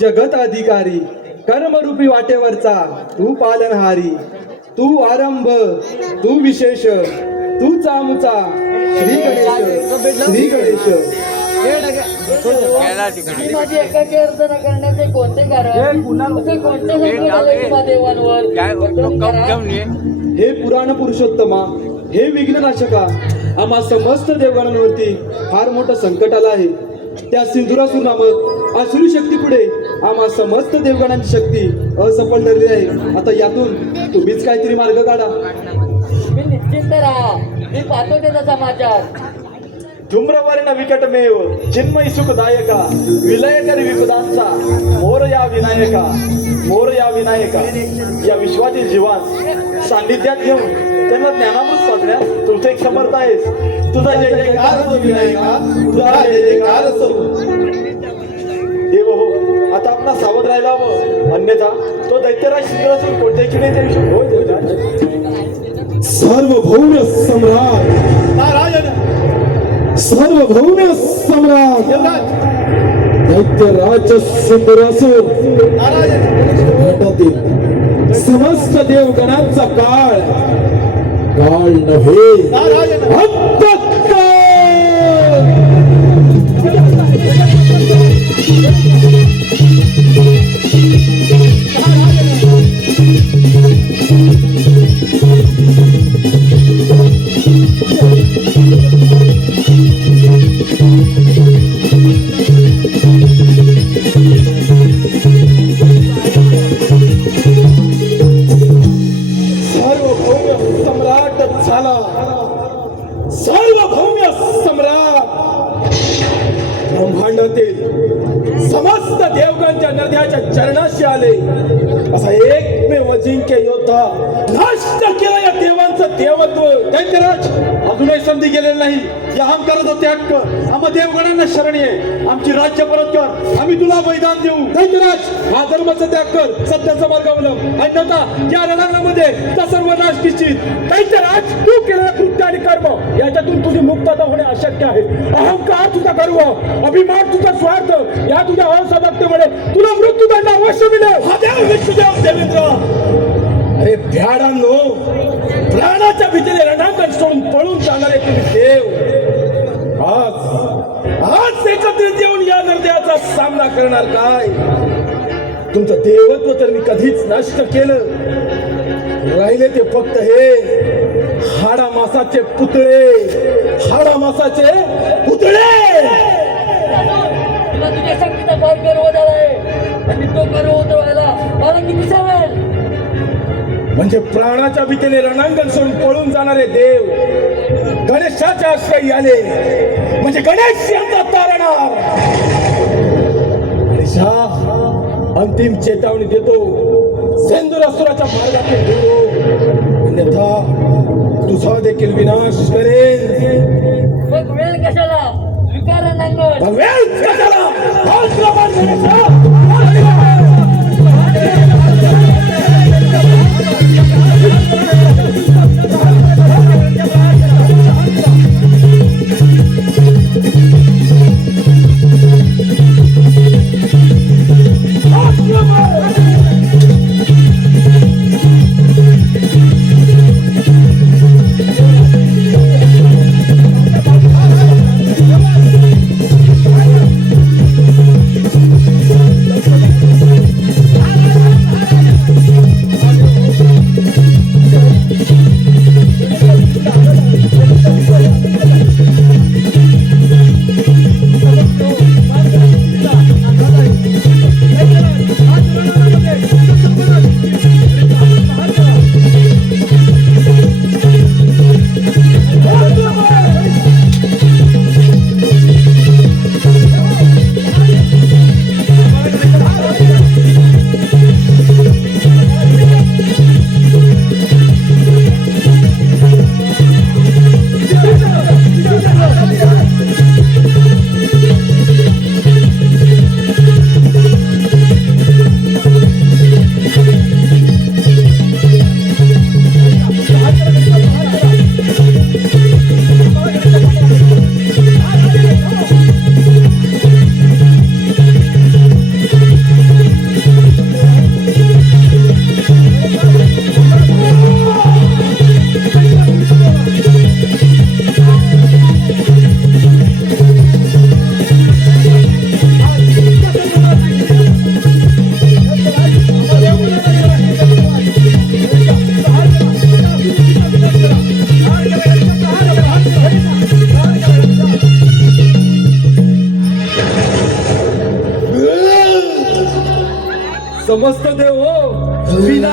जगत अधिकारी, कर्मरूपी वाटेवरचा तू पालनहारी, तू आरंभ, तू विशेष, तू चामुचा, श्री गणेश, श्री गणेश. माझी एकाकी अर्चना करण्याचे कोणते कारण असे कोणते संकट आले तुम्हा देवांवर? हे पुराण पुरुषोत्तमा, हे विघ्ननाशका, आम्हा समस्त देवगणांवरती फार मोठं संकट आलं आहे. त्या सिंधुरासूर नामक असुरी शक्ती पुढे आम्हा समस्त देवगणांची शक्ती असफल ठरली आहे. आता यातून तुम्हीच काहीतरी मार्ग काढा. मी निश्चिंत राहा, मी पाहतो त्याचा समाचार. धूम्रवर्ण विकटमेव चिन्मय सुखदायका विलयकरी विपदांचा मोरया विनायका मोरया विनायका या विश्वातील जीवान सान्निध्यात घेऊन त्यांना ज्ञानामृत पाजण्यास तुझे एक समर्थ आहेस. तुझा जय जयकार असो विनायका, तुझा जय जयकार असो. देव हो, आता आपला सावध राहायला हवं, अन्यथा तो दैत्यराज शिंदे असून कोणत्याही क्षणी येऊ शकतो. होय देवराज. सार्वभौम सम्राट, नारायण सार्वभौम सम्राट, देवराज, दैत्यराज सिंधुरासूर नारायण, घाटातील समस्त देवगणांचा काळ नव्हे, नारायण, अंतकाळ. सार्वभौम सम्राट झाला, सार्वभौम सम्राट. ब्रह्मांडातील समस्त देवगणांच्या नद्याच्या चरणाशी आले असा एकमेव अजिंक्य योद्धा नष्ट केला या देवांचं देवत्व. दैत्यराज, अजूनही संधी गेलेली नाही. या अहंकाराचा त्याग कर. आम्हा देवगणांना शरण ये. आमची राज्य परत कर. आम्ही तुला मैदान देऊ. दैत्यराज, हा धर्माचा त्याग कर, सत्याचा मार्ग अवलंब, अन्यथा या रणांगणामध्ये त्या सर्व नाश निश्चित. दैत्यराज, तू केलेलं कृत्य आणि कर्म याच्यातून तुझी मुक्तता होणे अशक्य आहे. अहंकार तुझा गर्व, अभिमान तुझा स्वार्थ, या तुझ्या असमर्थतेमुळे तुला मृत्यूदंड अवश्य मिळेल. हा देव विष्णुदेव देवेंद्र. अरे भ्याडांनो, प्राणाच्या भीतीने रणांगण सोडून पळून जाणारे तुम्ही देव आज एकत्रित येऊन या निर्दयाचा सामना करणार काय? तुमचं देवत्व तर मी कधीच नष्ट केलं. राहिले ते फक्त हे हाडामासाचे पुतळे, हाडामासाचे पुतळे. तुला तुझ्या शक्तीचा फार गर्व झालाय आणि तो गर्व उतरवायला मला किती सवेल. म्हणजे प्राणाच्या भीतीने रणांगण सोडून पळून जाणारे देव गणेशाच्या आश्रयी आले, म्हणजे गणेश यांचा तारणार. गणेशा, अंतिम चेतावणी देतो, सिंधुरासुराच्या मार्गातून दूर हो, अन्यथा तुझा देखील विनाश करेल. मग वेळ कशाला, विकार नांगड. मग वेळ कशाला? हाच प्रमाण गणेशा.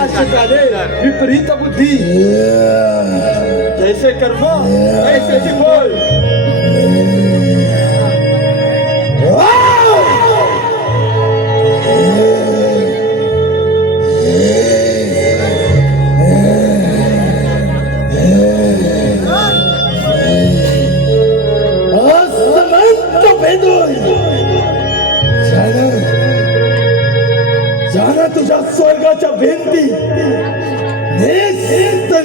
विनाश झाले विपरीत बुद्धी, जैसे कर्म तैसे फळ. जाना तुझ्या स्वर्गाच्या भिंती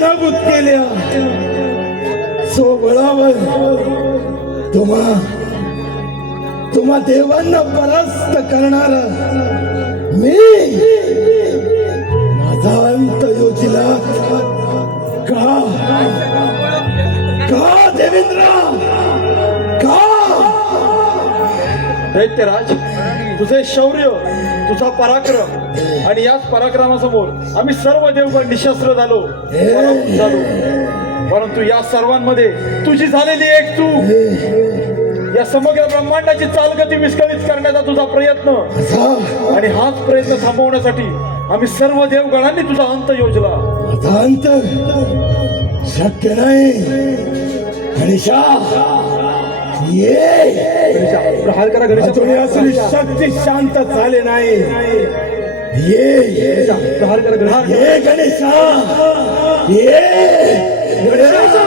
नाबूद केल्या, सोबळावर तुम्हा देवांना परास्त करणार मी माझा अंत योजिला का देवेंद्र का? दैत्यराज, तुझे शौर्य, तुझा पराक्रम आणि याच पराक्रमासमोर आम्ही सर्व देवगण निशस्त्र झालो, पराभूत झालो. परंतु या सर्वांमध्ये तुझी झालेली एक चूक, या समग्र ब्रह्मांडाची चालगती विस्कळीत करण्याचा तुझा प्रयत्न, आणि हाच प्रयत्न थांबवण्यासाठी आम्ही सर्व देवगणांनी तुझा अंत योजला. अंत शक्य नाही. गणेशा ये प्रहार करा अजूनही असली शक्ती शांत झाले नाही. ये प्रहार करा. ये गणेशा ये गणेशा.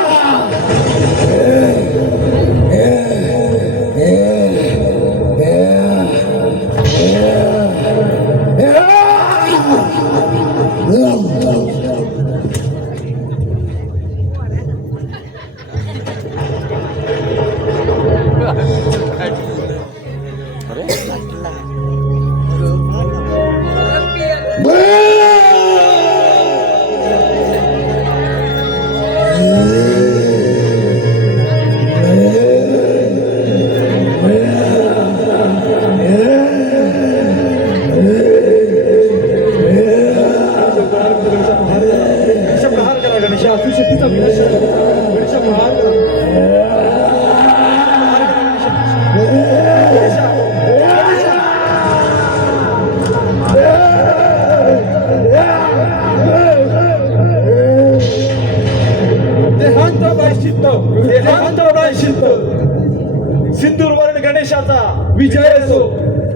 सिंदूरवर्ण गणेशाचा विजय असो,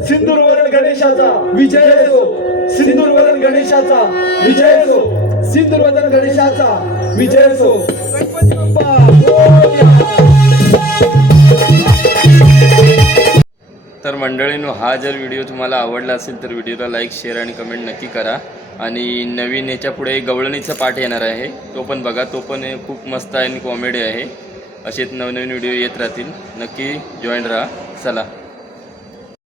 सिंदूरवर्ण गणेशाचा विजय असो, सिंदूरवर्ण गणेशाचा विजय असो, सिंदूरवर्ण गणेशाचा विजय असो. तर मंडळींनो, हा जर व्हिडिओ तुम्हाला आवडला असेल तर व्हिडिओला लाईक, शेअर आणि कमेंट नक्की करा. आणि नवीन याच्या पुढे गवळणीचा पाठ येणार आहे, तो पण बघा. तो पण खूप मस्त आहे आणि कॉमेडी आहे. असेच नवनवीन व्हिडिओ येत राहतील. नक्की जॉईन राहा. चला.